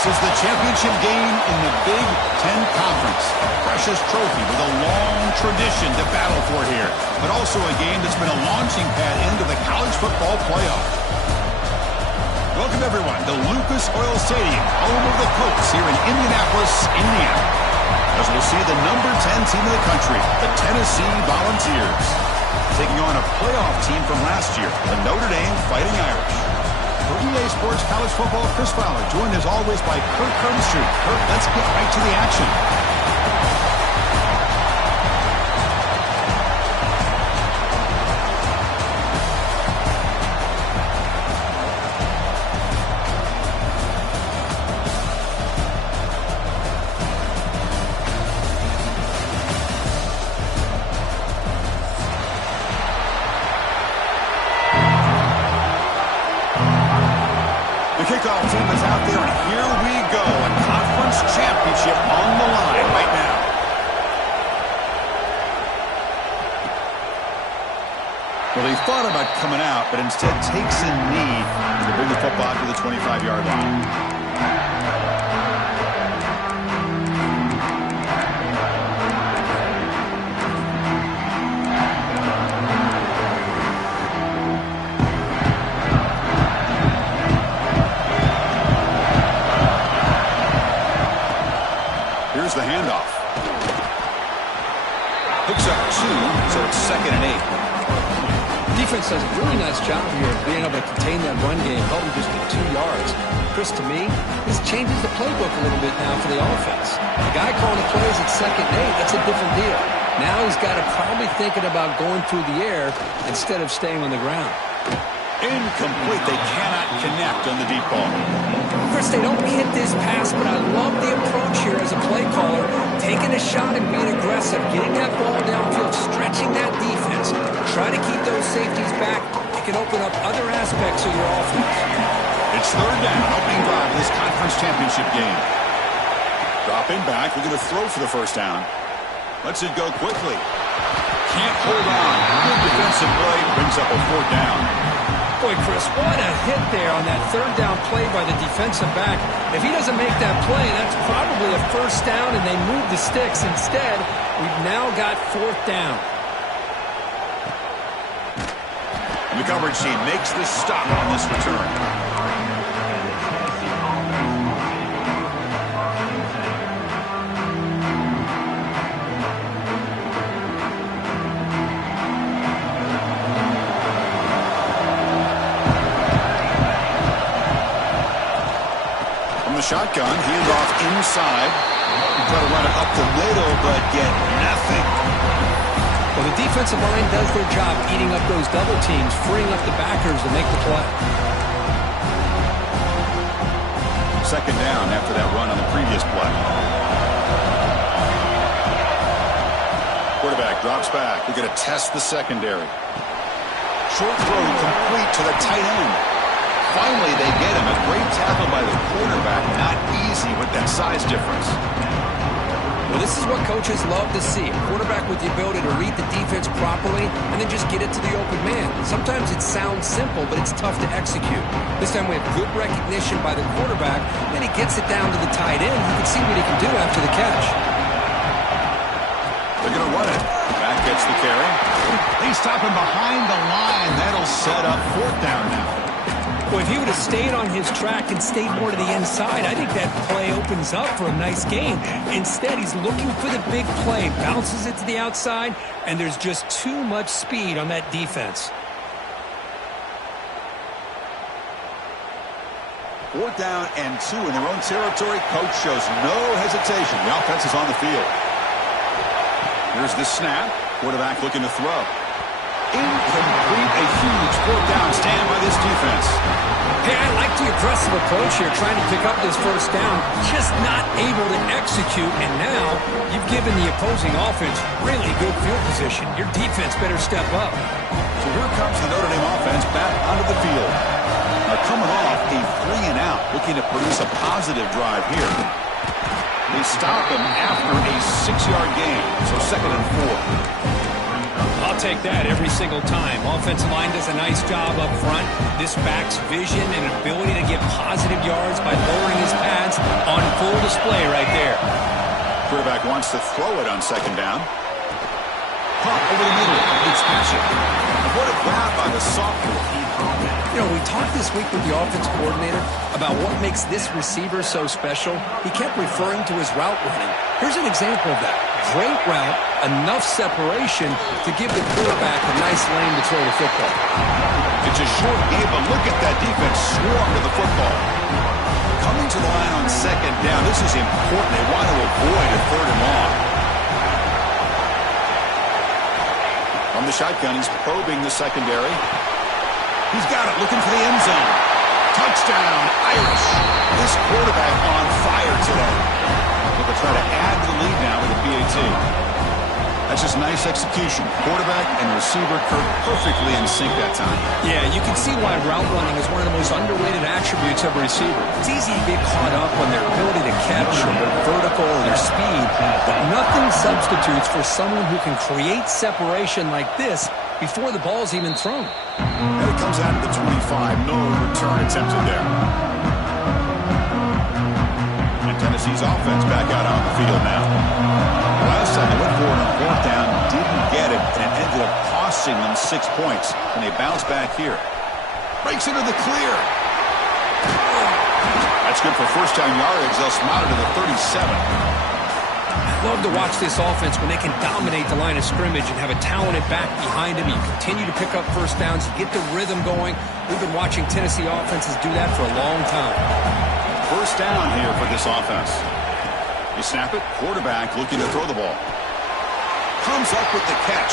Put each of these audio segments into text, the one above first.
is the championship game in the Big Ten Conference. A precious trophy with a long tradition to battle for here, but also a game that's been a launching pad into the college football playoff. Welcome, everyone, to Lucas Oil Stadium, home of the Colts here in Indianapolis, Indiana. As we'll see the number 10 team in the country, the Tennessee Volunteers, taking on a playoff team from last year, the Notre Dame Fighting Irish. For EA Sports College Football, Chris Fowler, joined as always by Kurt Kirkstreet. Kurt, let's get right to the action. Kickoff team is out there, and here we go. A conference championship on the line right now. Well, he thought about coming out, but instead takes a knee to bring the football to the 25-yard line. Here's the handoff. Hooks up 2, so it's 2nd and 8. Defense does a really nice job here of being able to contain that run game, help him just get 2 yards. Chris, to me, this changes the playbook a little bit now for the offense. The guy calling the plays at 2nd and 8, that's a different deal. Now he's got to probably thinking about going through the air instead of staying on the ground. Incomplete. They cannot connect on the deep ball. Chris, they don't hit this pass, but I love the approach here as a play caller, taking a shot and being aggressive, getting that ball downfield, stretching that defense. Try to keep those safeties back. It can open up other aspects of your offense. It's 3rd down, opening drive of this conference championship game. Dropping back, we're going to throw for the 1st down. Lets it go quickly. Can't hold on. Good defensive play, brings up a 4th down. Boy, Chris, what a hit there on that 3rd down play by the defensive back. If he doesn't make that play, that's probably a 1st down, and they move the sticks. Instead, we've now got 4th down. And the coverage team makes the stop on this return. Shotgun, handoff inside. Try to run it up the middle, but get nothing. Well, the defensive line does their job eating up those double teams, freeing up the backers to make the play. 2nd down after that run on the previous play. Quarterback drops back. We're going to test the secondary. Short throw complete to the tight end. Finally, they get him. A great tackle by the quarterback. Not easy with that size difference. Well, this is what coaches love to see. A quarterback with the ability to read the defense properly and then just get it to the open man. Sometimes it sounds simple, but it's tough to execute. This time we have good recognition by the quarterback. Then he gets it down to the tight end. You can see what he can do after the catch. They're going to run it. Back gets the carry. They stop him behind the line. That'll set up 4th down now. Well, if he would have stayed on his track and stayed more to the inside, I think that play opens up for a nice game. Instead, he's looking for the big play, bounces it to the outside, and there's just too much speed on that defense. 4th down and 2 in their own territory. Coach shows no hesitation. The offense is on the field. Here's the snap. Quarterback looking to throw. Incomplete. A huge 4th down stand by this defense. Hey, I like the aggressive approach here, trying to pick up this 1st down, just not able to execute, and now you've given the opposing offense really good field position. Your defense better step up. So here comes the Notre Dame offense back onto the field. Now coming off a 3-and-out, looking to produce a positive drive here. They stop him after a 6-yard gain, so 2nd and 4. I'll take that every single time. Offensive line does a nice job up front. This back's vision and ability to get positive yards by lowering his pads on full display right there. Quarterback wants to throw it on second down. Pump over the middle. It's catching. What a grab by the sophomore. You know, we talked this week with the offense coordinator about what makes this receiver so special. He kept referring to his route running. Here's an example of that. Great route, enough separation to give the quarterback a nice lane to throw the football. It's a short game, but look at that defense swarm to the football. Coming to the line on second down, this is important. They want to avoid a third and long. From the shotgun, he's probing the secondary. He's got it, looking for the end zone. Touchdown, Irish. This quarterback on fire today. They'll try to add to the lead now with a PAT. That's just nice execution. Quarterback and receiver perfectly in sync that time. Yeah, you can see why route running is one of the most underrated attributes of a receiver. It's easy to get caught up on their ability to catch or their vertical or their speed, but nothing substitutes for someone who can create separation like this before the ball's even thrown. And it comes out of the 25. No return attempted there. And Tennessee's offense back out on the field now. Last time they went for it on fourth down, didn't get it, and it ended up costing them 6 points. And they bounce back here. Breaks into the clear. That's good for first-down yardage. They'll spot it to the 37. Love to watch this offense when they can dominate the line of scrimmage and have a talented back behind him. You continue to pick up first downs. You get the rhythm going. We've been watching Tennessee offenses do that for a long time. First down here for this offense. You snap it. Quarterback looking to throw the ball. Comes up with the catch.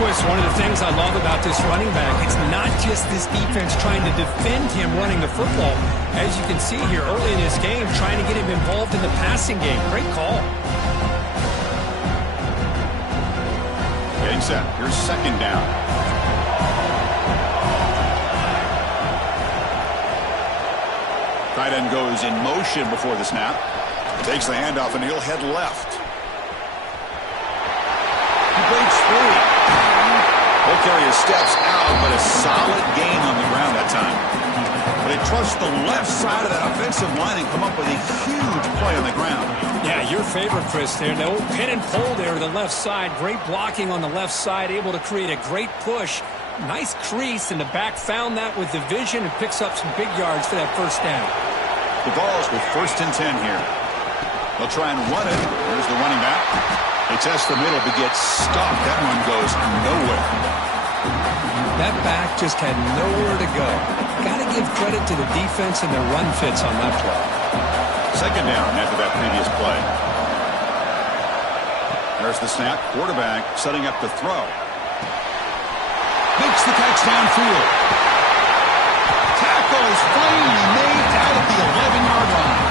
Twist, one of the things I love about this running back, it's not just this defense trying to defend him running the football. As you can see here early in this game, trying to get him involved in the passing game. Great call. Getting set. Here's second down. Tight end goes in motion before the snap. Takes the handoff and he'll head left. He breaks free. Bull carrier steps out, but a solid gain on the ground that time. They trust the left side of that offensive line and come up with a huge play on the ground. Yeah, your favorite, Chris, there. The old pin and pull there to the left side. Great blocking on the left side, able to create a great push. Nice crease, and the back found that with the vision and picks up some big yards for that first down. The ball's with 1st and 10 here. They'll try and run it. Here's the running back. They test the middle, but get stopped. That one goes nowhere. That back just had nowhere to go. Got to give credit to the defense and their run fits on that play. Second down after that previous play. There's the snap. Quarterback setting up to throw. Makes the catch downfield. Tackle is finally made out at the 11-yard line.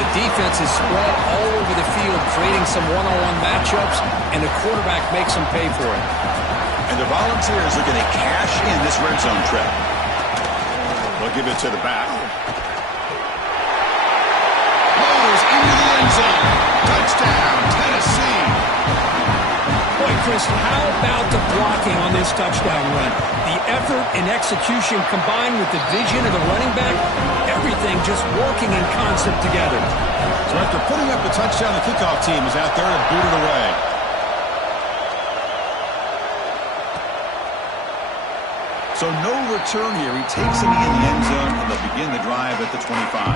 The defense is spread all over the field, creating some one-on-one matchups, and the quarterback makes them pay for it. And the Volunteers are going to cash in this red zone trip. They'll give it to the back. Rolls into the end zone. Touchdown, Tennessee. Boy, Chris, how about the blocking on this touchdown run? The effort and execution combined with the vision of the running back, everything just working in concert together. So after putting up a touchdown, the kickoff team is out there to boot it away. So no return here. He takes it in the end zone, and they'll begin the drive at the 25.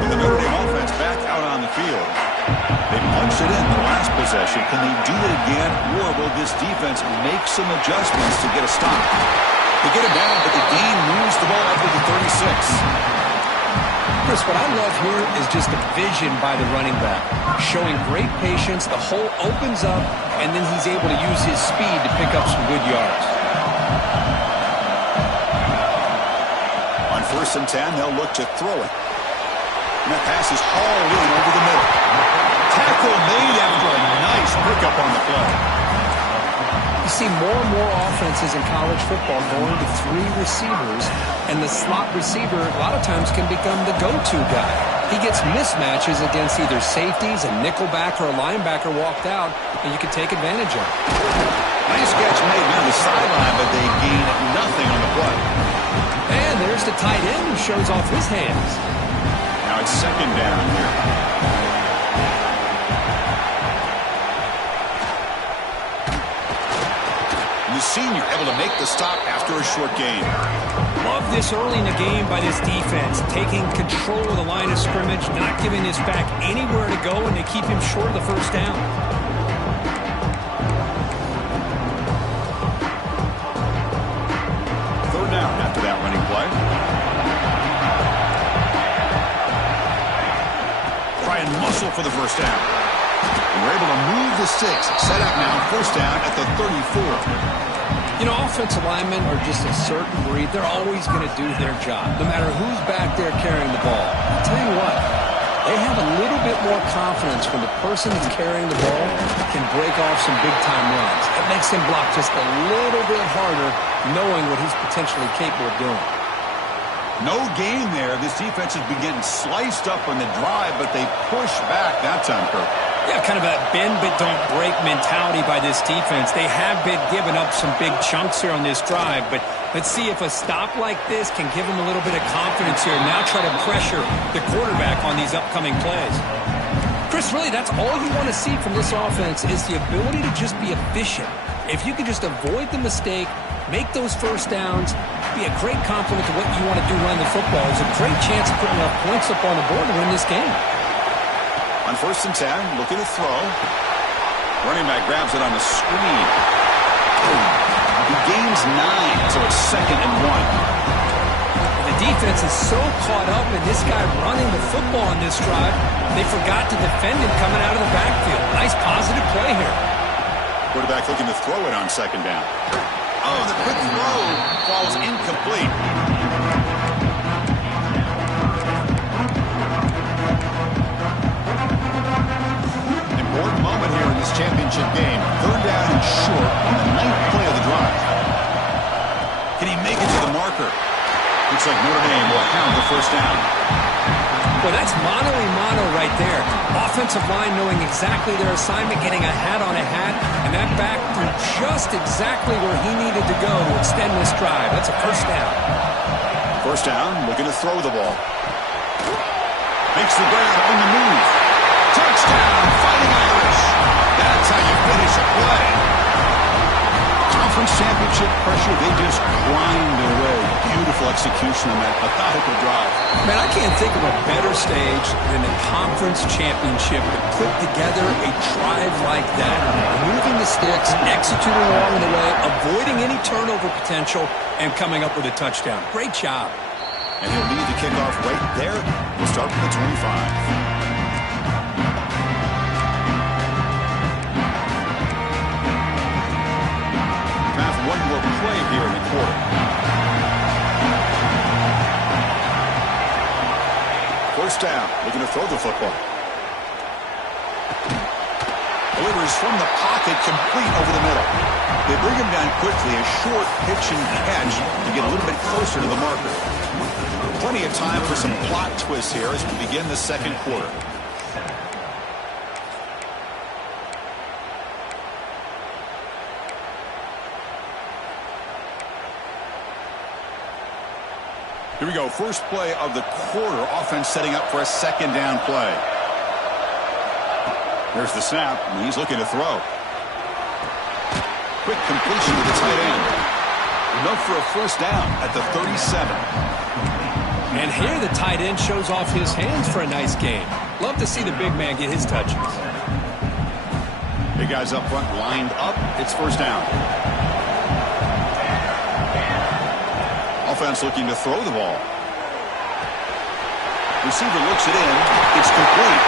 And the Notre Dame offense back out on the field. They punched it in the last possession. Can they do it again, or will this defense make some adjustments to get a stop? They get it down, but the gain moves the ball up to the 36. Chris, what I love here is just the vision by the running back. Showing great patience, the hole opens up, and then he's able to use his speed to pick up some good yards. On 1st and 10, they'll look to throw it. And that pass is hauled in over the middle. Tackle made after a nice pickup on the play. You see more and more offenses in college football going to 3 receivers, and the slot receiver a lot of times can become the go-to guy. He gets mismatches against either safeties, a nickelback, or a linebacker walked out, and you can take advantage of it. Nice catch made on the sideline, but they gain nothing on the play. And there's the tight end who shows off his hands. Now it's second down here. The senior able to make the stop after a short gain. Love this early in the game by this defense, taking control of the line of scrimmage, not giving this back anywhere to go, and they keep him short of the first down. Third down after that running play. Try and muscle for the first down. And we're able to move the sticks. Set up now, first down at the 34. You know, offensive linemen are just a certain breed. They're always going to do their job, no matter who's back there carrying the ball. I'll tell you what, they have a little bit more confidence when the person that's carrying the ball can break off some big-time runs. It makes him block just a little bit harder, knowing what he's potentially capable of doing. No gain there. This defense has been getting sliced up on the drive, but they push back that time, Kirk. Yeah, kind of a bend-but-don't-break mentality by this defense. They have been giving up some big chunks here on this drive, but let's see if a stop like this can give them a little bit of confidence here. Now try to pressure the quarterback on these upcoming plays. Chris, really, that's all you want to see from this offense is the ability to just be efficient. If you can just avoid the mistake, make those first downs, be a great compliment to what you want to do running the football. It's a great chance of putting enough points up on the board to win this game. On 1st and 10, looking to throw. Running back grabs it on the screen. He gains 9, so it's 2nd and 1. The defense is so caught up in this guy running the football on this drive, they forgot to defend him coming out of the backfield. Nice positive play here. Quarterback looking to throw it on 2nd down. Oh, the quick throw falls incomplete. Important moment here in this championship game. 3rd down and short on the 9th play of the drive. Can he make it to the marker? Looks like Notre Dame will have the first down. Well, that's mano-a-mano right there. Offensive line knowing exactly their assignment, getting a hat on a hat, and that back threw just exactly where he needed to go to extend this drive. That's a first down. First down, looking to throw the ball. Makes the grab on the move. Touchdown, Fighting Irish. That's how you finish a play. Conference championship pressure, they just grind away. Beautiful execution on that methodical drive. Man, I can't think of a better stage than the conference championship to put together a drive like that. Moving the sticks, executing along the way, avoiding any turnover potential, and coming up with a touchdown. Great job. And he'll lead the kickoff right there. We'll start from the 25. One more play here in the quarter. First down, looking to throw the football. Delivers from the pocket, complete over the middle. They bring him down quickly, a short pitch and catch to get a little bit closer to the marker. Plenty of time for some plot twists here as we begin the 2nd quarter. Here we go. First play of the quarter. Offense setting up for a 2nd down play. There's the snap, and he's looking to throw. Quick completion to the tight end. Enough for a first down at the 37. And here the tight end shows off his hands for a nice game. Love to see the big man get his touches. Big guys up front lined up. It's first down. Offense looking to throw the ball. Receiver looks it in. It's complete.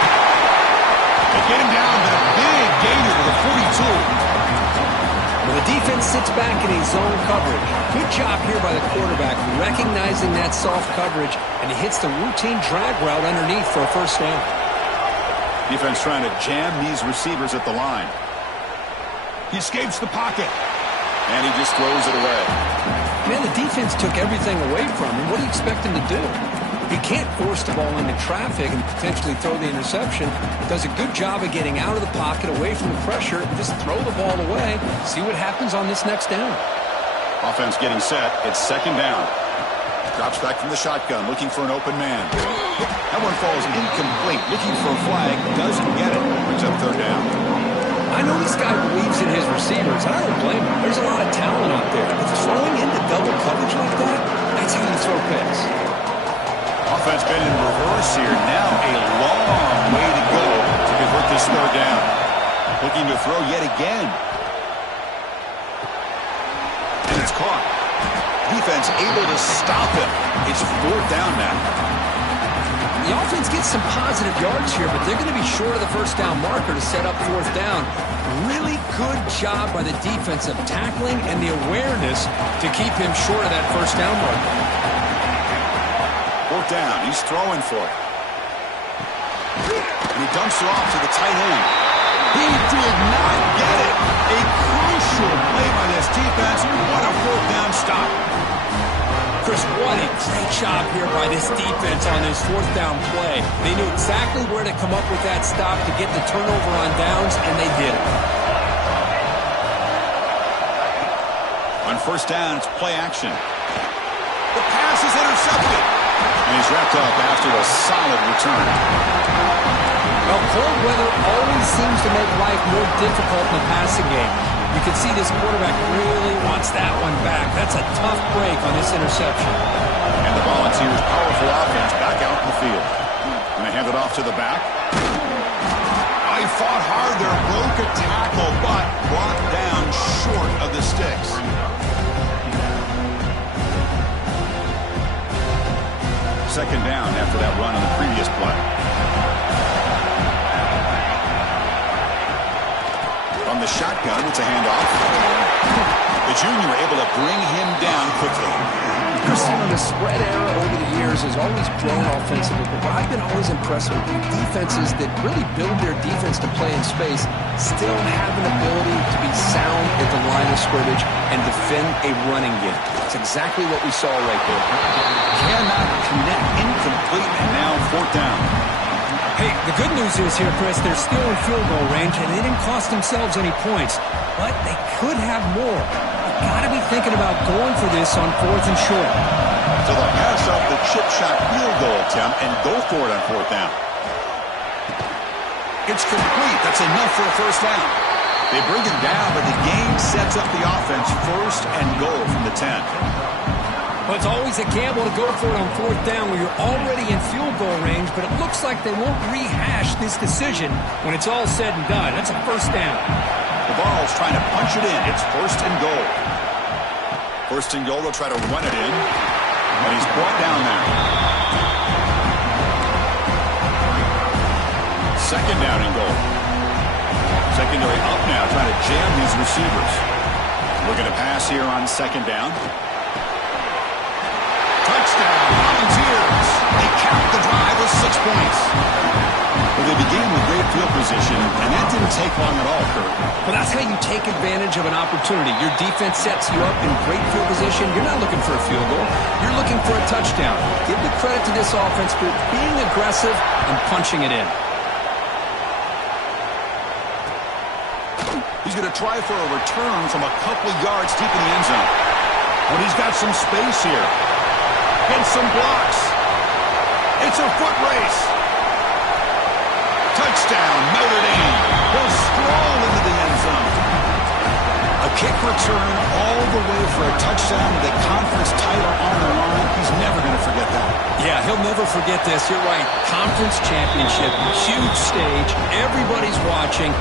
They get him down to a big gainer to the 42. Well, the defense sits back in a zone coverage. Good job here by the quarterback, recognizing that soft coverage, and he hits the routine drag route underneath for a first down. Defense trying to jam these receivers at the line. He escapes the pocket, and he just throws it away. Man, the defense took everything away from him. What do you expect him to do? He can't force the ball into traffic and potentially throw the interception. Does a good job of getting out of the pocket, away from the pressure, and just throw the ball away. See what happens on this next down. Offense getting set. It's second down. Drops back from the shotgun, looking for an open man. That one falls incomplete. Looking for a flag. Doesn't get it. Brings up third down. I know this guy believes in his receivers, and I don't blame him. There's a lot of talent out there. But throwing into double coverage like that, that's how you throw picks. Offense been in reverse here. Now a long way to go to convert this third down. Looking to throw yet again. And it's caught. Defense able to stop him. It's fourth down now. The offense gets some positive yards here, but they're going to be short of the first down marker to set up fourth down. Really good job by the defense of tackling and the awareness to keep him short of that first down marker. Fourth down. He's throwing for it. And he dumps it off to the tight end. He did not get it. A crucial play by this defense. What a fourth down stop. Chris, what a great job here by this defense on this fourth down play. They knew exactly where to come up with that stop to get the turnover on downs, and they did it. On first down, it's play action. The pass is intercepted. And he's wrapped up after a solid return. Well, cold weather always seems to make life more difficult in the passing game. You can see this quarterback really wants that one back. That's a tough break on this interception. And the Volunteers' powerful offense back out in the field. And they hand it off to the back. I fought hard there, broke a tackle, but brought down short of the sticks. Second down after that run on the previous play. From the shotgun, it's a handoff. The junior able to bring him down quickly. Christian, the spread era over the years has always grown offensively, but what I've been always impressed with defenses that really build their defense to play in space still have an ability to be sound at the line of scrimmage and defend a running game. That's exactly what we saw right there. Cannot connect, incomplete, and now fourth down. Hey, the good news is here, Chris, they're still in field goal range, and they didn't cost themselves any points, but they could have more. You've got to be thinking about going for this on fourth and short. So they'll pass up the chip shot field goal attempt and go for it on fourth down. It's complete. That's enough for a first down. They bring him down, but the game sets up the offense first and goal from the 10. Well, it's always a gamble to go for it on fourth down where you're already in field goal range, but it looks like they won't rehash this decision when it's all said and done. That's a first down. The Vols trying to punch it in. It's first and goal. First and goal, they'll try to run it in, and he's brought down there. Second down and goal. Secondary up now, trying to jam these receivers. Looking to pass here on second down. Touchdown, Volunteers. They count the drive with 6 points. Well, they began with great field position, and that didn't take long at all, Kurt. Well, that's how you take advantage of an opportunity. Your defense sets you up in great field position. You're not looking for a field goal. You're looking for a touchdown. Give the credit to this offense for being aggressive and punching it in. He's going to try for a return from a couple yards deep in the end zone. But he's got some space here. And some blocks. It's a foot race. Touchdown, Notre Dame. He'll stroll into the end zone. A kick return all the way for a touchdown with a conference title on the line. He's never going to forget that. Yeah, he'll never forget this. You're right. Conference championship, huge stage. Everybody's watching.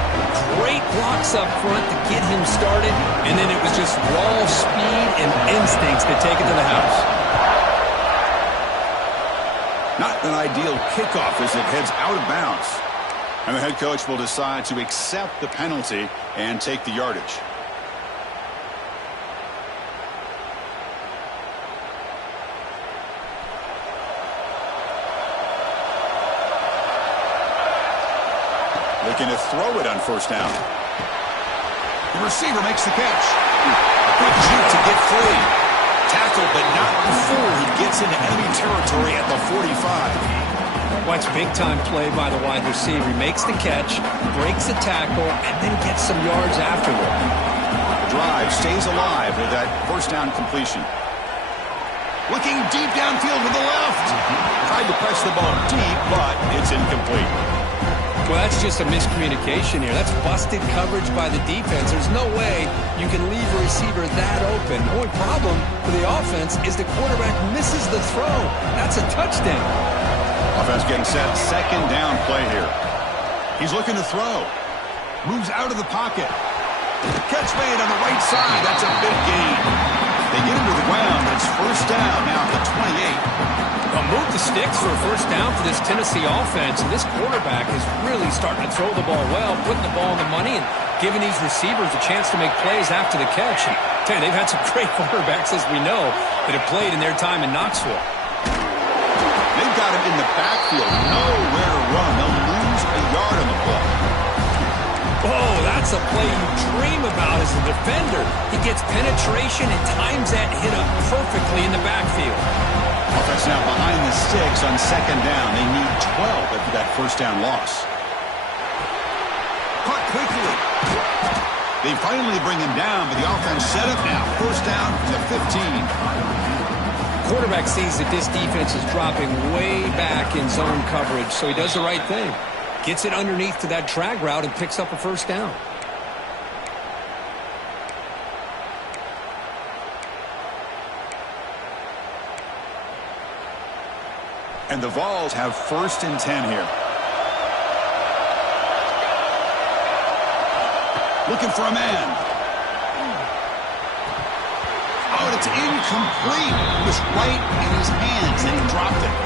Great blocks up front to get him started. And then it was just raw speed and instincts to take it to the house. Not an ideal kickoff as it heads out of bounds. And the head coach will decide to accept the penalty and take the yardage. Looking to throw it on first down. The receiver makes the catch. Quick shoot to get free. Tackled, but not before he gets gets into enemy territory at the 45. Watch big-time play by the wide receiver. He makes the catch, breaks the tackle, and then gets some yards afterward. The drive stays alive with that first down completion. Looking deep downfield to the left. Tried to press the ball deep, but it's incomplete. Well, that's just a miscommunication here. That's busted coverage by the defense. There's no way you can leave a receiver that open. The only problem for the offense is the quarterback misses the throw. That's a touchdown. Offense getting set. Second down play here. He's looking to throw. Moves out of the pocket. Catch made on the right side. That's a big gain. They get him to the ground, but it's first down now at the 28. Well, move the sticks for a first down for this Tennessee offense. And this quarterback is really starting to throw the ball well, putting the ball in the money and giving these receivers a chance to make plays after the catch. And I tell you, they've had some great quarterbacks, as we know, that have played in their time in Knoxville. They've got him in the backfield. Nowhere to run. They'll lose a yard on the play. Oh, that's a play you dream about as a defender. He gets penetration and times that hit up perfectly in the backfield. Offense now behind the sticks on second down. They need 12 after that first down loss. Caught quickly. They finally bring him down, but the offense set up now. First down from the 15. Quarterback sees that this defense is dropping way back in zone coverage, so he does the right thing. Gets it underneath to that drag route and picks up a first down. And the Vols have first and 10 here. Looking for a man. Oh, it's incomplete. It was right in his hands, and he dropped it.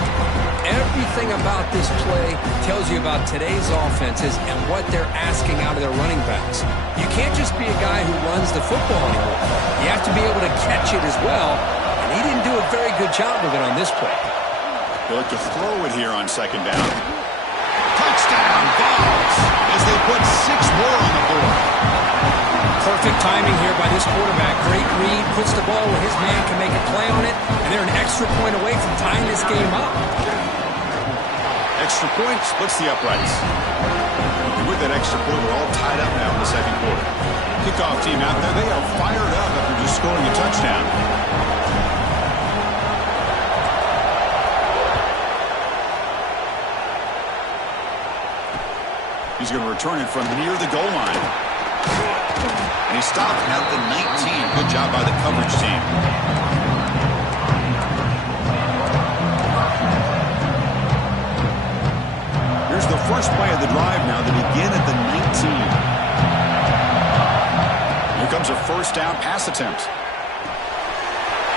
Everything about this play tells you about today's offenses and what they're asking out of their running backs. You can't just be a guy who runs the football anymore. You have to be able to catch it as well, and he didn't do a very good job of it on this play. They look to throw it here on second down. Touchdown, Vols, as they put 6 more on the board. Perfect timing here by this quarterback. Great read, puts the ball where his man can make a play on it, and they're an extra point away from tying this game up. Extra point splits the uprights. And with that extra point, we're all tied up now in the second quarter. Kickoff team out there, they are fired up after just scoring a touchdown. He's going to return it from near the goal line. And he stopped at the 19. Good job by the coverage team. Here's the first play of the drive now. They begin at the 19. Here comes a first down pass attempt.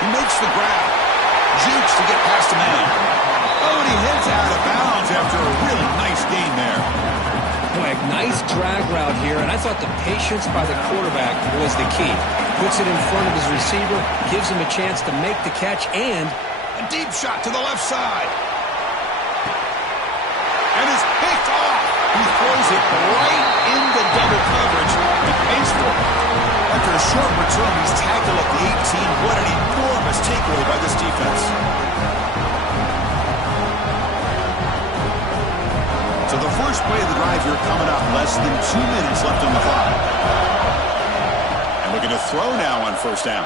He makes the grab. Jukes to get past a man. Oh, and he heads out of bounds after a really nice gain there. Boy, a nice drag route here, and I thought the patience by the quarterback was the key. Puts it in front of his receiver, gives him a chance to make the catch, and a deep shot to the left side. And it's picked off. He throws it right into double coverage. He pays for it. After a short return, he's tackled at the 18. What an enormous takeaway by this defense. So the first play of the drive here coming up. Less than 2 minutes left on the clock. And looking to throw now on first down.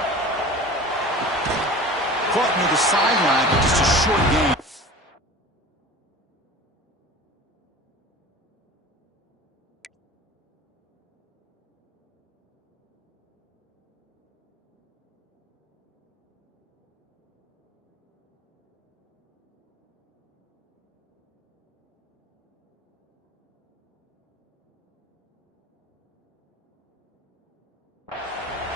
Caught near the sideline, but just a short gain.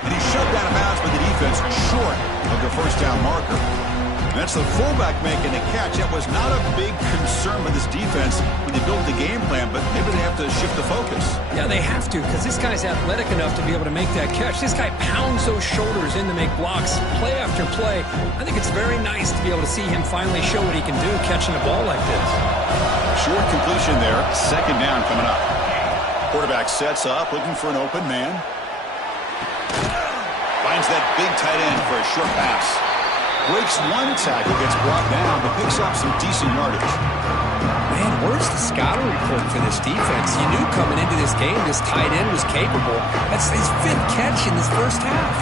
And he's shoved out of bounds by the defense short of the first down marker. And that's the fullback making a catch. That was not a big concern with this defense when they built the game plan, but maybe they have to shift the focus. yeah, they have to, because this guy's athletic enough to be able to make that catch. This guy pounds those shoulders in to make blocks play after play. I think it's very nice to be able to see him finally show what he can do catching a ball like this. Short completion there. Second down coming up. Quarterback sets up, looking for an open man. Finds that big tight end for a short pass. Breaks one tackle, gets brought down, but picks up some decent yardage. Man, where's the scouting report for this defense? You knew coming into this game this tight end was capable. That's his 5th catch in this first half.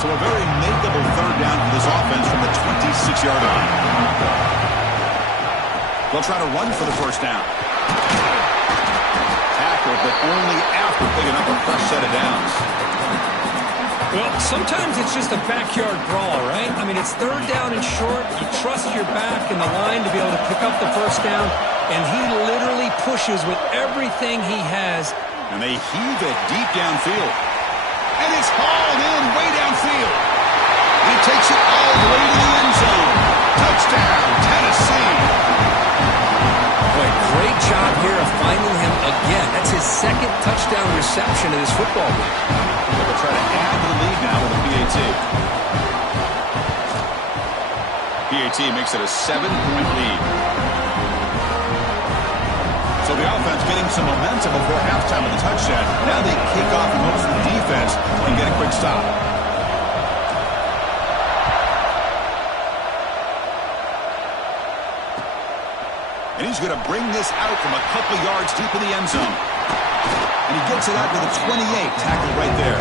So a very makeable third down for this offense from the 26-yard line. They'll try to run for the first down. Tackle, but only after picking up a fresh set of downs. Well, sometimes it's just a backyard brawl, right? I mean, it's third down and short. You trust your back and the line to be able to pick up the first down, and he literally pushes with everything he has. And they heave it deep downfield. And it's hauled in way downfield. He takes it all the way to the end zone. Touchdown, Tennessee. Boy, great job here of finding him again. That's his 2nd touchdown reception of this football game. They'll try to add to the lead now with a PAT. PAT makes it a 7-point lead. So the offense getting some momentum before halftime of the touchdown. Now they kick off most of the defense and get a quick stop. And he's going to bring this out from a couple yards deep in the end zone. And he gets it out to the 28, tackled right there.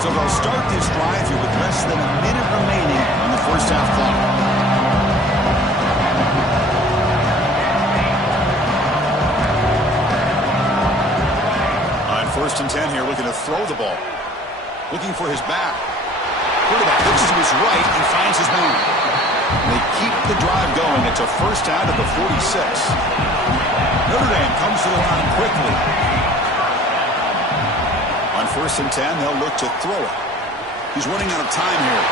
So they'll start this drive here with less than a minute remaining on the first half clock. On 1st and 10 here, looking to throw the ball. Looking for his back. Quarterback looks to his right and finds his man. They keep the drive going. It's a first down at the 46. Notre Dame comes to the line quickly. On 1st and 10, they'll look to throw it. He's running out of time here.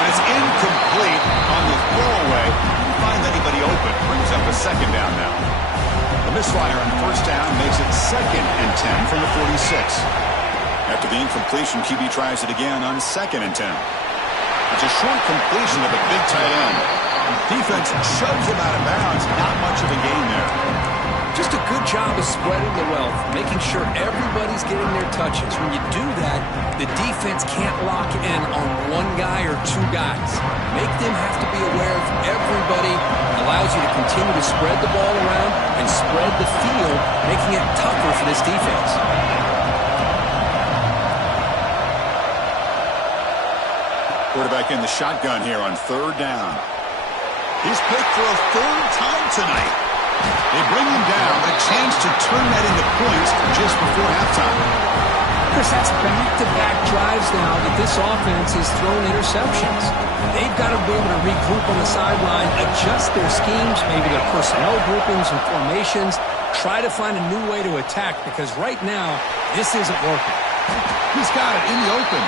And it's incomplete on the throwaway. Didn't find anybody open. Brings up a second down now. The misfire on first down makes it 2nd and 10 from the 46. After the incompletion, QB tries it again on 2nd and 10. It's a short completion of a big tight end. Defense shoves him out of bounds. Not much of a gain there. Just a good job of spreading the wealth, making sure everybody's getting their touches. When you do that, the defense can't lock in on one guy or 2 guys. Make them have to be aware of everybody. It allows you to continue to spread the ball around and spread the field, making it tougher for this defense. Quarterback in the shotgun here on 3rd down. He's picked for a 3rd time tonight. They bring him down, a chance to turn that into points just before halftime. Chris, that's back-to-back drives now that this offense has thrown interceptions. They've got to be able to regroup on the sideline, adjust their schemes, maybe their personnel groupings and formations, try to find a new way to attack, because right now, this isn't working. He's got it in the open.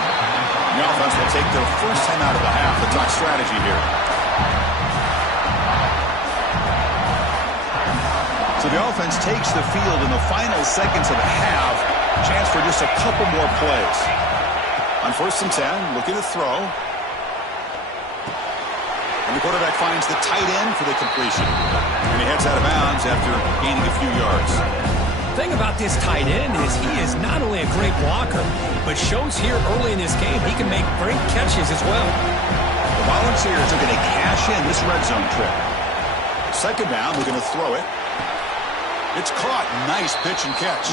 The offense will take their first time out of the half to talk strategy here. So the offense takes the field in the final seconds of the half. Chance for just a couple more plays. On 1st and 10, looking to throw. And the quarterback finds the tight end for the completion. And he heads out of bounds after gaining a few yards. The thing about this tight end is he is not only a great blocker, but shows here early in this game he can make great catches as well. The Volunteers are going to cash in this red zone trip. 2nd down, they're going to throw it. It's caught. Nice pitch and catch.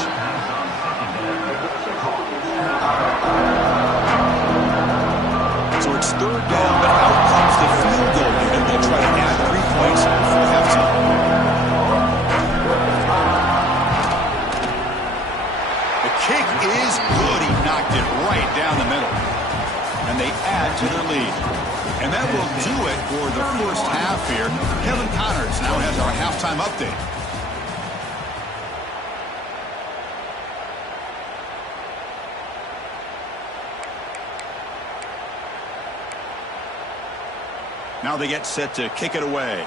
So it's 3rd down, but out comes the field goal unit. They'll try to add 3 points before halftime. The kick is good. He knocked it right down the middle. And they add to their lead. And that will do it for the first half here. Kevin Connors now has our halftime update. Now they get set to kick it away.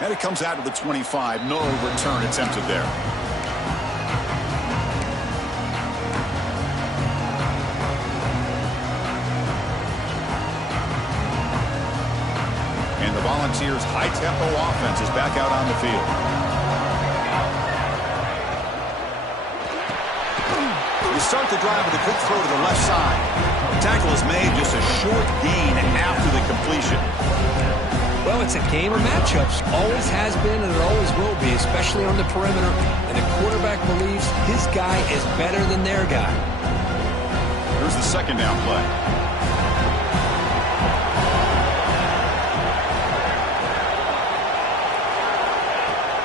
And it comes out to the 25. No return attempted there. Volunteers' high-tempo offense is back out on the field. We start the drive with a quick throw to the left side. The tackle is made, just a short gain after the completion. Well, it's a game of matchups. Always has been and it always will be, especially on the perimeter. And the quarterback believes his guy is better than their guy. Here's the second down play.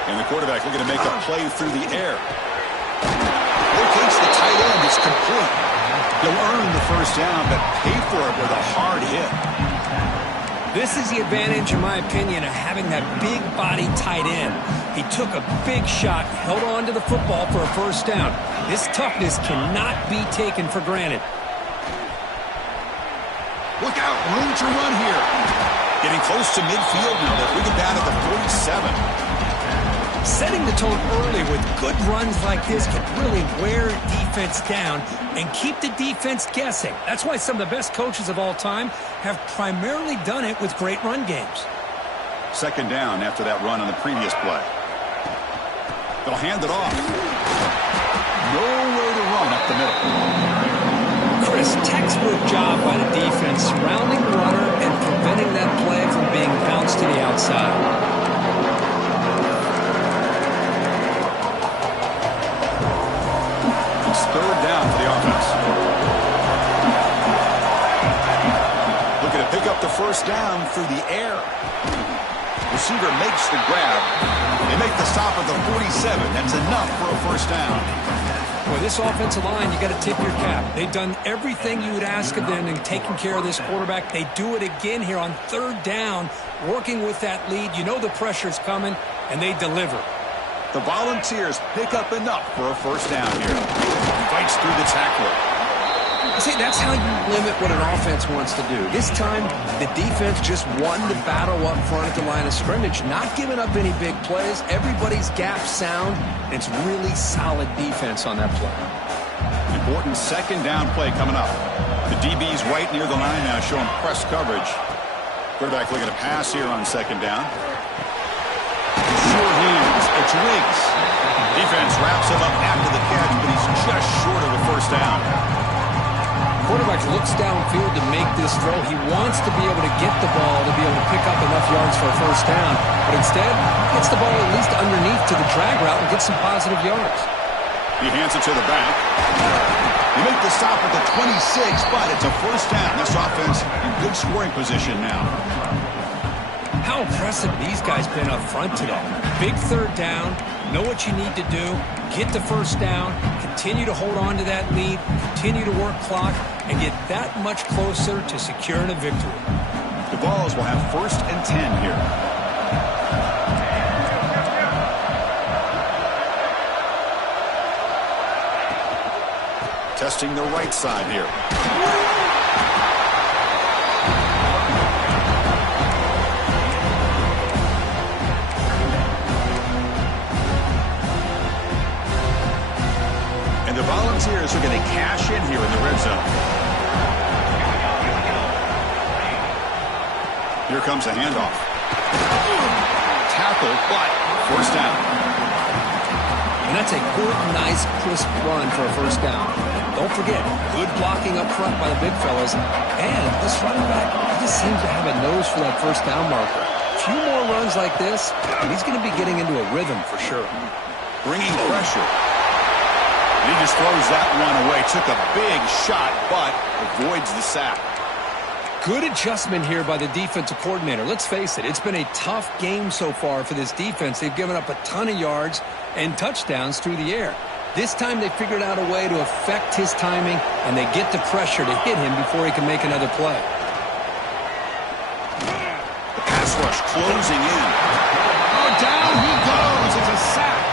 And the quarterback looking to make a play through the air. Locates the tight end. It's complete. He'll earn the first down, but pay for it with a hard hit. This is the advantage, in my opinion, of having that big body tight end. He took a big shot, held on to the football for a first down. This toughness cannot be taken for granted. Look out, room to run here. Getting close to midfield now. They're moving down at the 47. Setting the tone early with good runs like this can really wear defense down and keep the defense guessing. That's why some of the best coaches of all time have primarily done it with great run games. Second down after that run on the previous play. They'll hand it off. Nowhere to run up the middle. Chris, textbook job by the defense surrounding the runner and preventing that play from being bounced to the outside. Third down for the offense. Looking to pick up the first down through the air. Receiver makes the grab. They make the stop at the 47. That's enough for a first down. Boy, this offensive line, you got to tip your cap. They've done everything you would ask of them in taking care of this quarterback. They do it again here on third down, working with that lead. You know the pressure's coming, and they deliver. The Volunteers pick up enough for a first down here. Fights through the tackler. See, that's how you limit what an offense wants to do. This time, the defense just won the battle up front at the line of scrimmage, not giving up any big plays. Everybody's gap sound. It's really solid defense on that play. Important second down play coming up. The DB's right near the line now, showing press coverage. Quarterback looking to pass here on second down. Sure hands. It's Riggs. Defense wraps him up after the catch, but he's just short of a first down. Quarterback looks downfield to make this throw. He wants to be able to get the ball to be able to pick up enough yards for a first down, but instead gets the ball at least underneath to the drag route and gets some positive yards. He hands it to the back. They make the stop at the 26, but it's a first down. This offense in good scoring position now. How impressive these guys been up front today. Big third down, know what you need to do, get the first down, continue to hold on to that lead, continue to work clock, and get that much closer to securing a victory. The Vols will have first and 10 here. Testing the right side here. And the Volunteers are going to cash in here in the red zone. Here comes a handoff. Tackle, but first down. And that's a good, nice, crisp run for a first down. Don't forget, good blocking up front by the big fellas. And this running back just seems to have a nose for that first down marker. A few more runs like this, and he's going to be getting into a rhythm for sure. Bringing pressure. And he just throws that one away. Took a big shot, but avoids the sack. Good adjustment here by the defensive coordinator. Let's face it, it's been a tough game so far for this defense. They've given up a ton of yards and touchdowns through the air. This time they figured out a way to affect his timing, and they get the pressure to hit him before he can make another play. The pass rush closing in. Oh, down he goes. It's a sack.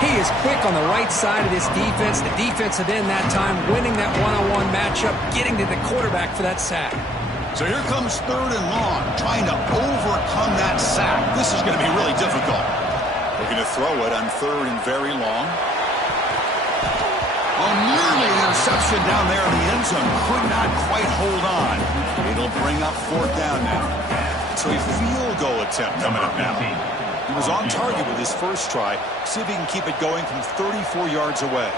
He is quick on the right side of this defense. The defensive end that time winning that one-on-one matchup, getting to the quarterback for that sack. So here comes third and long, trying to overcome that sack. This is going to be really difficult. Looking to throw it on third and very long. Oh, nearly an interception down there in the end zone. Could not quite hold on. It'll bring up fourth down now. so a field goal attempt coming up now. He was on target with his first try. See if he can keep it going from 34 yards away.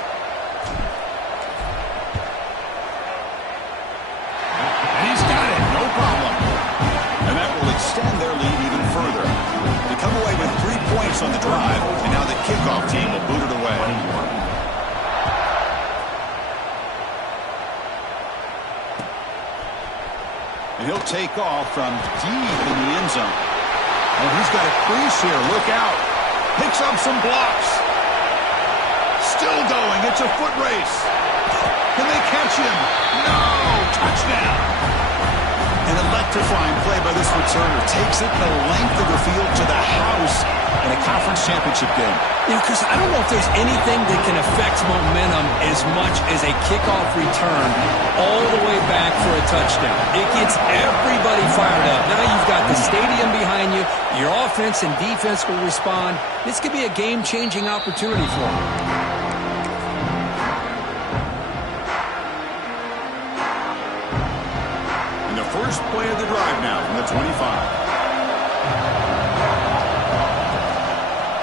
And he's got it, no problem. And that will extend their lead even further. They come away with 3 points on the drive, and now the kickoff team will boot it away. And he'll take off from deep in the end zone. Oh, he's got a crease here. Look out. Picks up some blocks. Still going. It's a foot race. Can they catch him? No! Touchdown! An electrifying play by this returner. Takes it the length of the field to the house in a conference championship game. Yeah, Chris, I don't know if there's anything that can affect momentum as much as a kickoff return all the way back for a touchdown. It gets everybody fired up. Now you've got the stadium behind you. Your offense and defense will respond. This could be a game-changing opportunity for them. And the first play of the drive now from the 25.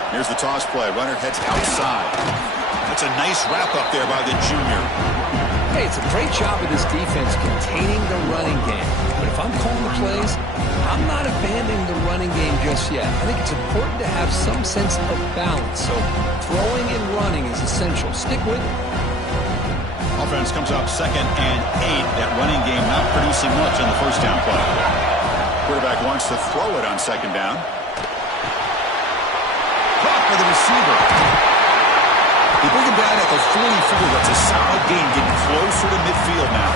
Here's the toss play. Runner heads outside. That's a nice wrap-up there by the junior. Hey, it's a great job of this defense containing the running game. But if I'm calling the plays, I'm not abandoning the running game just yet. I think it's important to have some sense of balance. So throwing and running is essential. Stick with it. Offense comes up 2nd and 8. That running game not producing much on the first down play. Quarterback wants to throw it on 2nd down. Caught by the receiver. They bring him down at the 44. That's a solid gain, getting closer to midfield now.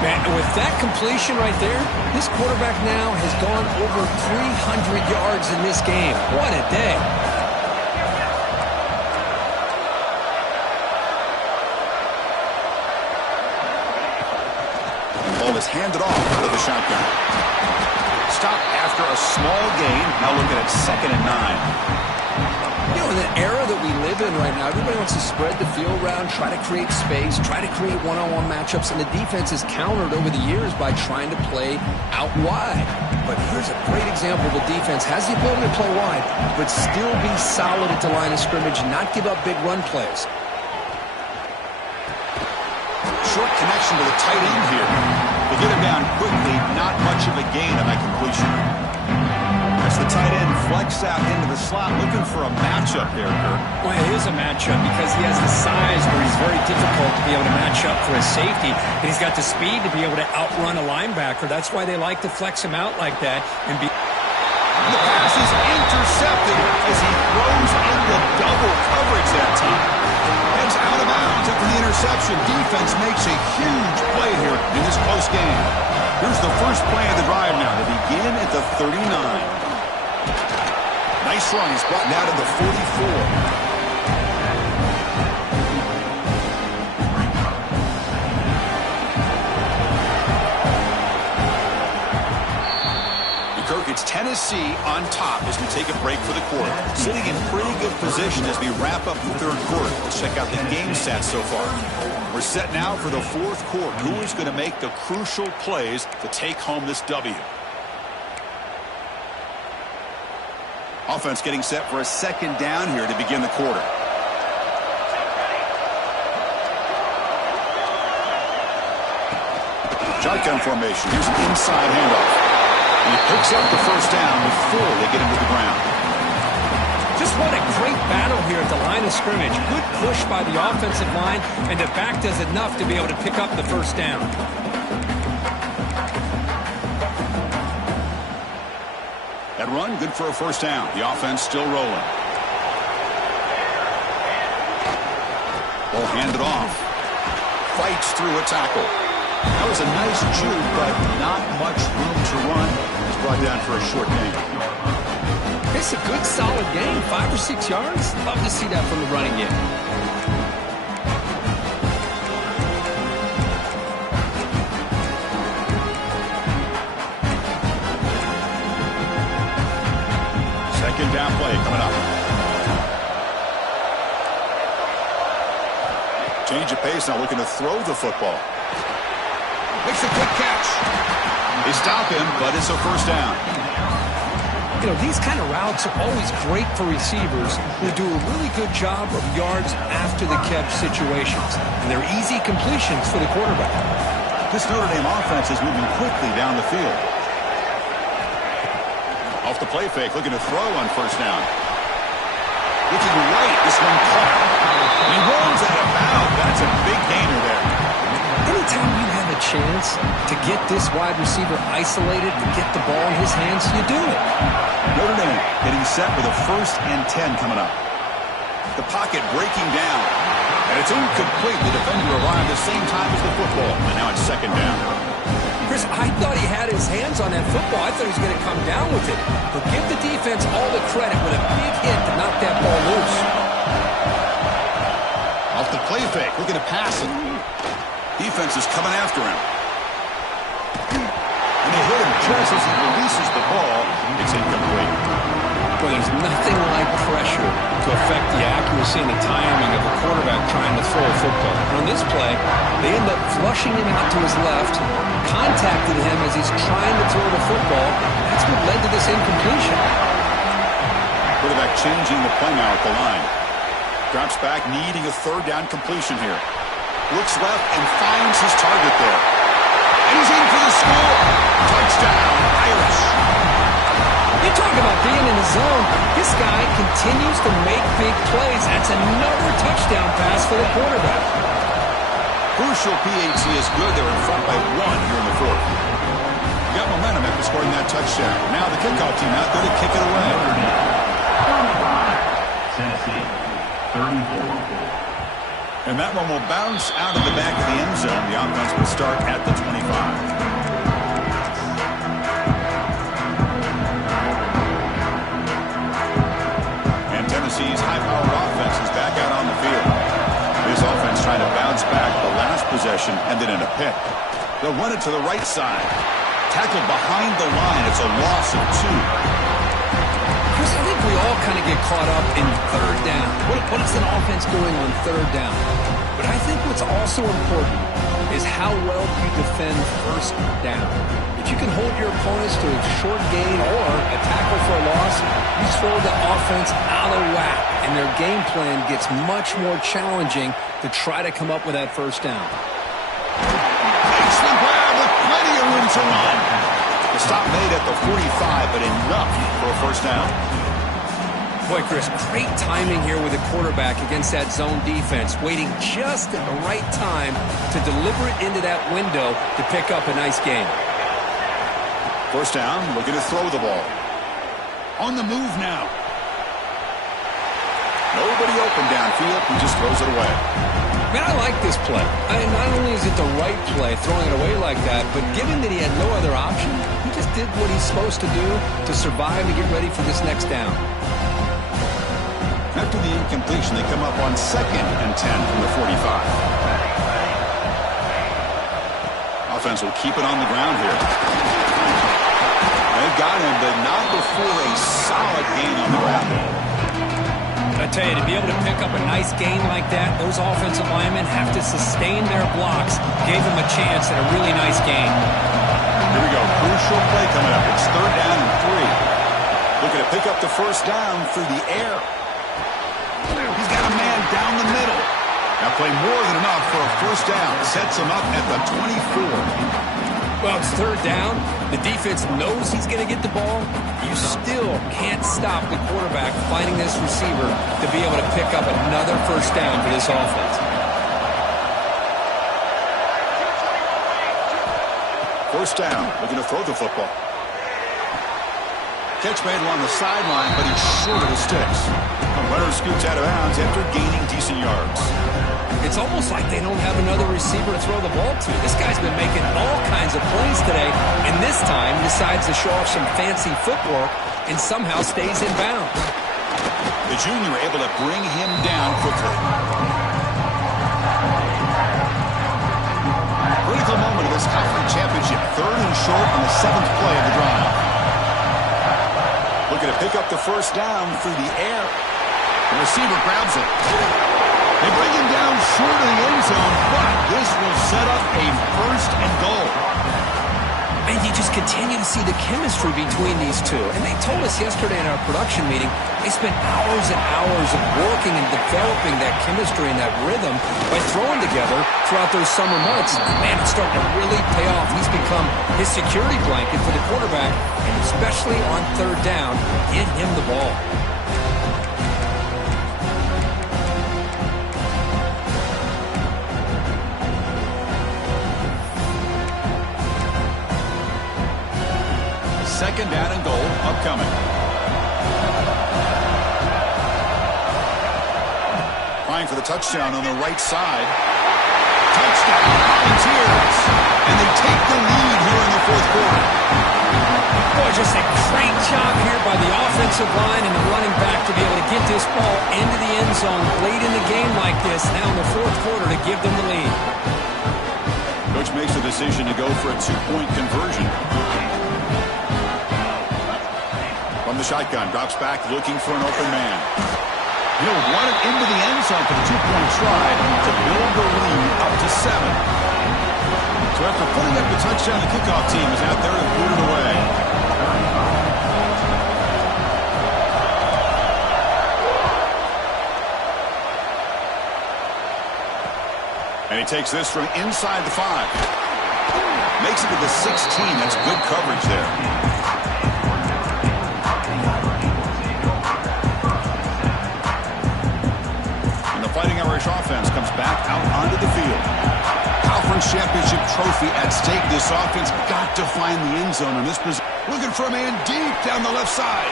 Man, with that completion right there, this quarterback now has gone over 300 yards in this game. What a day. The ball is handed off out of the shotgun. Stop after a small gain. Now looking at 2nd and 9. You know, in the era that we live in right now, everybody wants to spread the field around, try to create space, try to create one-on-one matchups, and the defense has countered over the years by trying to play out wide. But here's a great example. The defense has the ability to play wide, but still be solid at the line of scrimmage and not give up big run plays. Short connection to the tight end here. They get him down quickly, not much of a gain on that completion. As the tight end flex out into the slot, looking for a matchup there, Kirk. Well, it is a matchup because he has the size where he's very difficult to be able to match up for his safety, and he's got the speed to be able to outrun a linebacker. That's why they like to flex him out like that. And the pass is intercepted as he throws into double coverage that time. Heads out of bounds after the interception. Defense makes a huge play here in this close game. Here's the first play of the drive now to begin at the 39. Nice run. He's brought down to the 44. It's Tennessee on top as we take a break for the quarter. Sitting in pretty good position as we wrap up the 3rd quarter. Let's check out the game stats so far. We're set now for the 4th quarter. Who is going to make the crucial plays to take home this W? Offense getting set for a 2nd down here to begin the quarter. Shotgun formation. Here's an inside handoff. He picks up the first down before they get him to the ground. Just what a great battle here at the line of scrimmage. Good push by the offensive line, and the back does enough to be able to pick up the first down. That run, good for a first down. The offense still rolling. Ball handed off. Fights through a tackle. That was a nice juke, but not much room to run. He's brought down for a short gain. It's a good, solid game. 5 or 6 yards. Love to see that from the running game. Second down play coming up. Change of pace now, looking to throw the football. Makes a quick catch. They stop him, but it's a first down. You know, these kind of routes are always great for receivers who do a really good job of yards after the catch situations. And they're easy completions for the quarterback. This Notre Dame offense is moving quickly down the field. Off the play fake, looking to throw on first down. Looking right, this one caught. And rolls out of bounds. That's a big gainer there. Anytime you have a chance to get this wide receiver isolated, to get the ball in his hands, you do it. Notre Dame getting set with a 1st and 10 coming up. The pocket breaking down. And it's incomplete. The defender arrived the same time as the football. And now it's 2nd down. Chris, I thought he had his hands on that football. I thought he was going to come down with it. But give the defense all the credit with a big hit to knock that ball loose. Off the play fake, looking to pass it. Defense is coming after him. And they hit him just as he releases the ball. It's incomplete. Well, there's nothing like pressure to affect the accuracy and the timing of a quarterback trying to throw a football. And on this play, they end up flushing him out to his left, contacted him as he's trying to throw the football. That's what led to this incompletion. Quarterback changing the play now at the line. Drops back, needing a 3rd down completion here. Looks left and finds his target there. And he's in for the score. Touchdown, Irish. You talk about being in the zone. This guy continues to make big plays. That's another touchdown pass for the quarterback. Crucial PAT is good. They're in front by 1 here in the 4th. Got momentum after scoring that touchdown. Now the kickoff team out there to kick it away. Tennessee, 34. And that one will bounce out of the back of the end zone. The offense will start at the 25. And Tennessee's high-powered offense is back out on the field. This offense trying to bounce back the last possession and then in a pick. They'll run it to the right side. Tackled behind the line. It's a loss of 2. Chris, I think we all kind of get caught up in 3rd down. What is an offense doing on 3rd down? But I think what's also important is how well you defend 1st down. If you can hold your opponents to a short gain or a tackle for a loss, you throw the offense out of whack, and their game plan gets much more challenging to try to come up with that 1st down. Takes the grab with plenty of room to run. The stop made at the 45, but enough for a 1st down. Boy, Chris, great timing here with the quarterback against that zone defense, waiting just at the right time to deliver it into that window to pick up a nice gain. 1st down, looking to throw the ball. On the move now. Nobody open downfield, he just throws it away. Man, I like this play. Not only is it the right play, throwing it away like that, but given that he had no other option, he just did what he's supposed to do to survive and get ready for this next down. After the incompletion, they come up on 2nd and 10 from the 45. Offense will keep it on the ground here. They've got him, but not before a solid gain on the ground. I tell you, to be able to pick up a nice gain like that, those offensive linemen have to sustain their blocks. Gave them a chance at a really nice gain. Here we go. Crucial play coming up. It's 3rd down and 3. Looking to pick up the 1st down through the air. He's got a man down the middle. Now play more than enough for a 1st down. Sets him up at the 24. Well, it's 3rd down. The defense knows he's going to get the ball. You still can't stop the quarterback finding this receiver to be able to pick up another 1st down for this offense. 1st down, looking to throw the football. Catch made along the sideline, but he's short of the sticks. The runner scoots out of bounds after gaining decent yards. It's almost like they don't have another receiver to throw the ball to. This guy's been making all kinds of plays today, and this time decides to show off some fancy footwork and somehow stays in bounds. The junior able to bring him down quickly. Critical moment of this conference championship. 3rd and short on the 7th play of the drive. Looking to pick up the 1st down through the air. The receiver grabs it. They bring him down short of the end zone, but this will set up a 1st and goal. And you just continue to see the chemistry between these two. And they told us yesterday in our production meeting, they spent hours and hours of working and developing that chemistry and that rhythm by throwing together throughout those summer months. And man, it's starting to really pay off. He's become his security blanket for the quarterback, and especially on third down, get him the ball. Second down and goal upcoming. Trying for the touchdown on the right side. Touchdown, Volunteers. And they take the lead here in the fourth quarter. Boy, just a great job here by the offensive line and the running back to be able to get this ball into the end zone late in the game like this, now in the fourth quarter, to give them the lead. Coach makes the decision to go for a two-point conversion. From the shotgun, drops back, looking for an open man. He'll run it into the end zone for the two-point try to build the lead up to 7. So after putting up the touchdown, the kickoff team is out there to boot it away. And he takes this from inside the 5. Makes it to the 16. That's good coverage there. Fighting Irish offense comes back out onto the field. Conference championship trophy at stake. This offense got to find the end zone in this position. Looking for a man deep down the left side.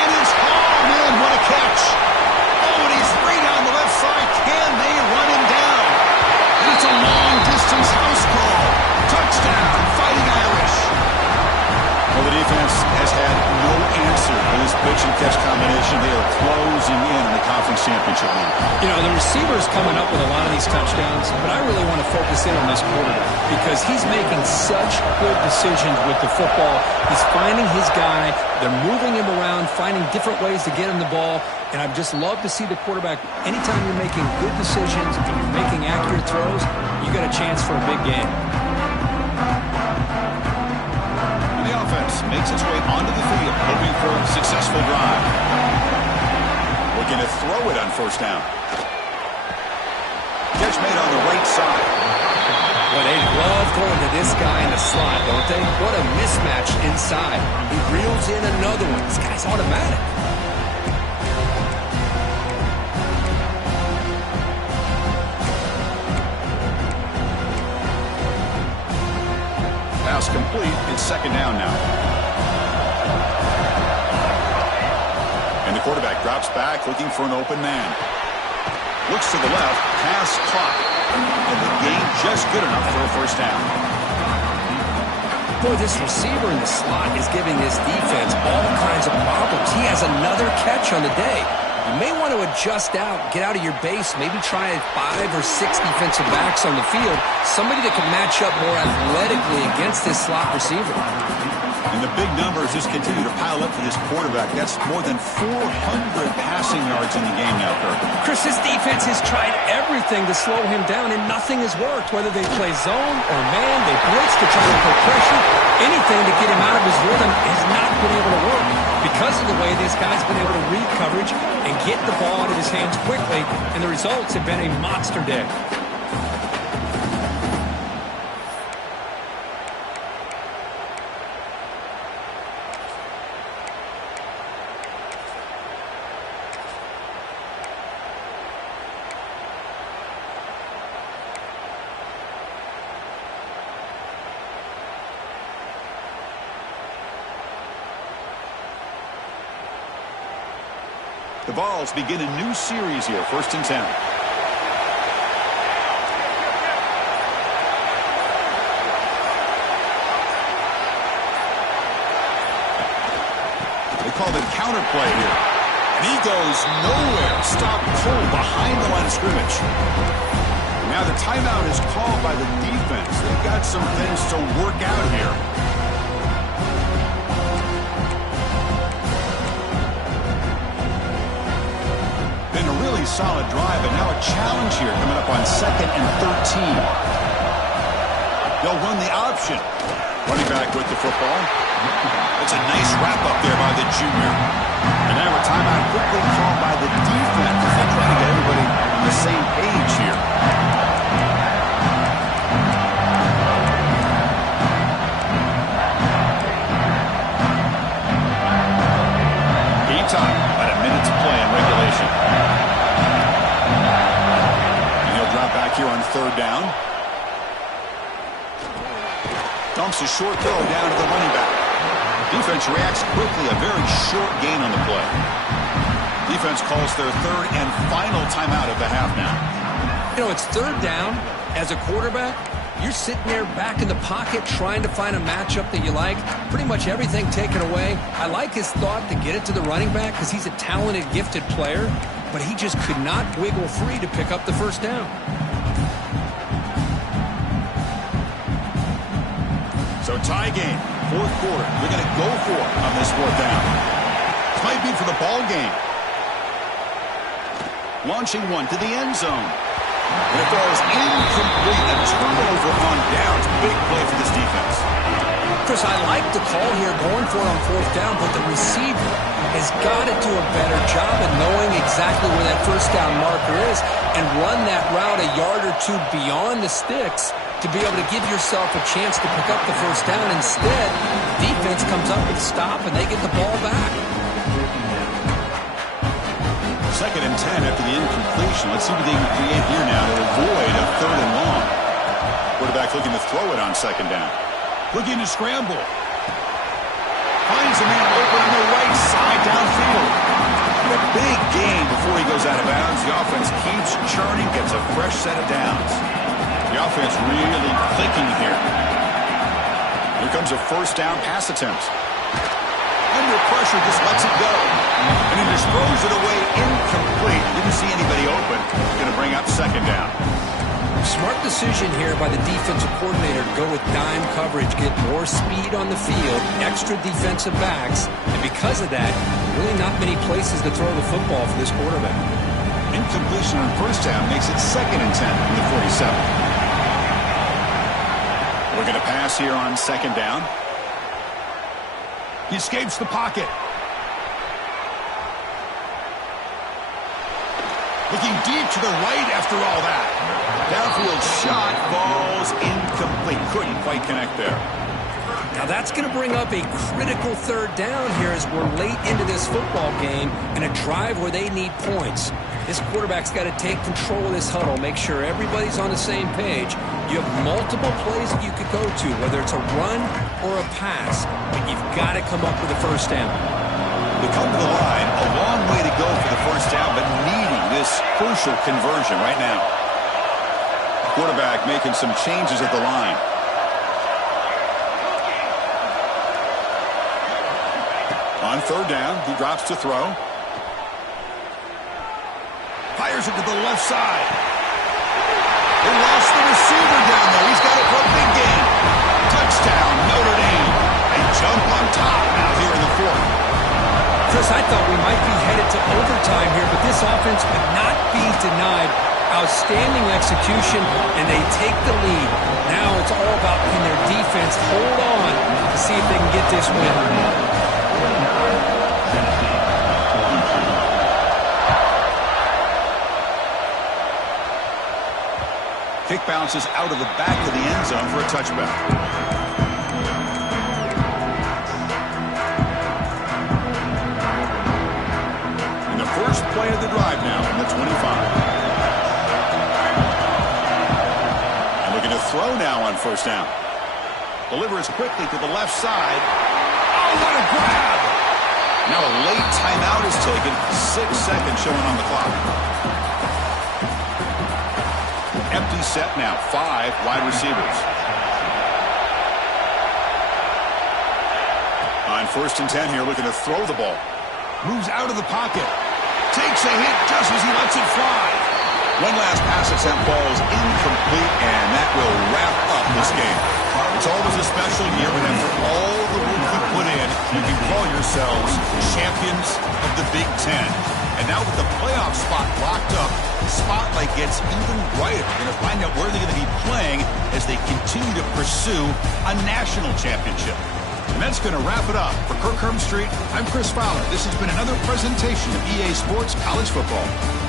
And it's man, what a catch. Oh, and he's right on the left side. Can they run him down? And it's a long-distance house call. Touchdown, Fighting Irish. Well, the defense has had no answer for this pitch-and-catch combination. They are closing in the conference championship game. You know, the receiver's coming up with a lot of these touchdowns, but I really want to focus in on this quarterback because he's making such good decisions with the football. He's finding his guy. They're moving him around, finding different ways to get him the ball, and I'd just love to see the quarterback. Anytime you're making good decisions and you're making accurate throws, you got a chance for a big game. Makes its way onto the field, hoping for a successful drive. Looking to throw it on first down. Catch made on the right side. Well, they love going to this guy in the slot, don't they? What a mismatch inside. He reels in another one. This guy's automatic. Pass complete. It's second down now. And the quarterback drops back, looking for an open man. Looks to the left, pass caught. And the gain just good enough for a first down. Boy, this receiver in the slot is giving this defense all kinds of problems. He has another catch on the day. You may want to adjust out, get out of your base, maybe try 5 or 6 defensive backs on the field, somebody that can match up more athletically against this slot receiver. And the big numbers just continue to pile up for this quarterback. That's more than 400 passing yards in the game now, Kirk. Chris, this defense has tried everything to slow him down, and nothing has worked. Whether they play zone or man, they blitz to try to put pressure. Anything to get him out of his rhythm has not been able to work because of the way this guy's been able to read coverage and get the ball out of his hands quickly, and the results have been a monster day. The Vols begin a new series here, 1st and 10. They call it counterplay here. And he goes nowhere. Stop pull behind the line of scrimmage. Now the timeout is called by the defense. They've got some things to work out here. Been a really solid drive, and now a challenge here coming up on 2nd and 13. They'll run the option. Running back with the football. It's a nice wrap-up there by the junior. And now a timeout quickly called by the defense as they try to get everybody on the same page here. Game time. About a minute to play in regulation. And he'll drop back here on third down. Dumps a short throw down to the running back. Defense reacts quickly, a very short gain on the play. Defense calls their third and final timeout of the half now. You know, it's third down. As a quarterback, you're sitting there back in the pocket trying to find a matchup that you like. Pretty much everything taken away. I like his thought to get it to the running back because he's a talented, gifted player, but he just could not wiggle free to pick up the first down. So tie game, fourth quarter. They're going to go for it on this fourth down. This might be for the ball game. Launching one to the end zone. And it throws incomplete. A turnover on downs. Big play for this defense. Chris, I like the call here going for it on fourth down, but the receiver has got to do a better job of knowing exactly where that first down marker is and run that route a yard or two beyond the sticks to be able to give yourself a chance to pick up the first down. Instead, defense comes up with a stop and they get the ball back. 2nd and 10 after the incompletion. Let's see what they can create here now to avoid a third and long. Quarterback looking to throw it on second down. Looking to scramble. Finds a man open on the right side downfield. And a big gain before he goes out of bounds. The offense keeps churning, gets a fresh set of downs. The offense really clicking here. Here comes a first down pass attempt. Under pressure, just lets it go. And he just throws it away incomplete. Didn't see anybody open. Going to bring up second down. Smart decision here by the defensive coordinator to go with dime coverage, get more speed on the field, extra defensive backs, and because of that, really not many places to throw the football for this quarterback. Incompletion on first down makes it 2nd and 10 from the 47. We're going to pass here on second down. He escapes the pocket. Looking deep to the right after all that. Downfield shot falls incomplete. Couldn't quite connect there. Now that's going to bring up a critical third down here as we're late into this football game and a drive where they need points. This quarterback's got to take control of this huddle, make sure everybody's on the same page. You have multiple plays that you could go to, whether it's a run or a pass, but you've got to come up with a first down. They come to the line, a long way to go for the first down, but needing this crucial conversion right now. Quarterback making some changes at the line. On third down, he drops to throw. Fires it to the left side. They lost the receiver down there. He's got it for a big gain. Touchdown, Notre Dame. They jump on top now here in the fourth. Chris, I thought we might be headed to overtime here, but this offense would not be denied. Outstanding execution, and they take the lead. Now it's all about can their defense hold on to see if they can get this win. Kick bounces out of the back of the end zone for a touchback. And the first play of the drive now from the 25. And looking to throw now on first down. Delivers quickly to the left side. Oh, what a grab! Now a late timeout is taken. 6 seconds showing on the clock. Empty set now, 5 wide receivers. On first and 10 here, looking to throw the ball. Moves out of the pocket. Takes a hit just as he lets it fly. One last pass at St. Paul's incomplete, and that will wrap up this game. It's always a special year when after all the work you put in, you can call yourselves champions of the Big Ten. And now with the playoff spot locked up, the spotlight gets even brighter. We're going to find out where they're going to be playing as they continue to pursue a national championship. And that's going to wrap it up. For Kirk Street, I'm Chris Fowler. This has been another presentation of EA Sports College Football.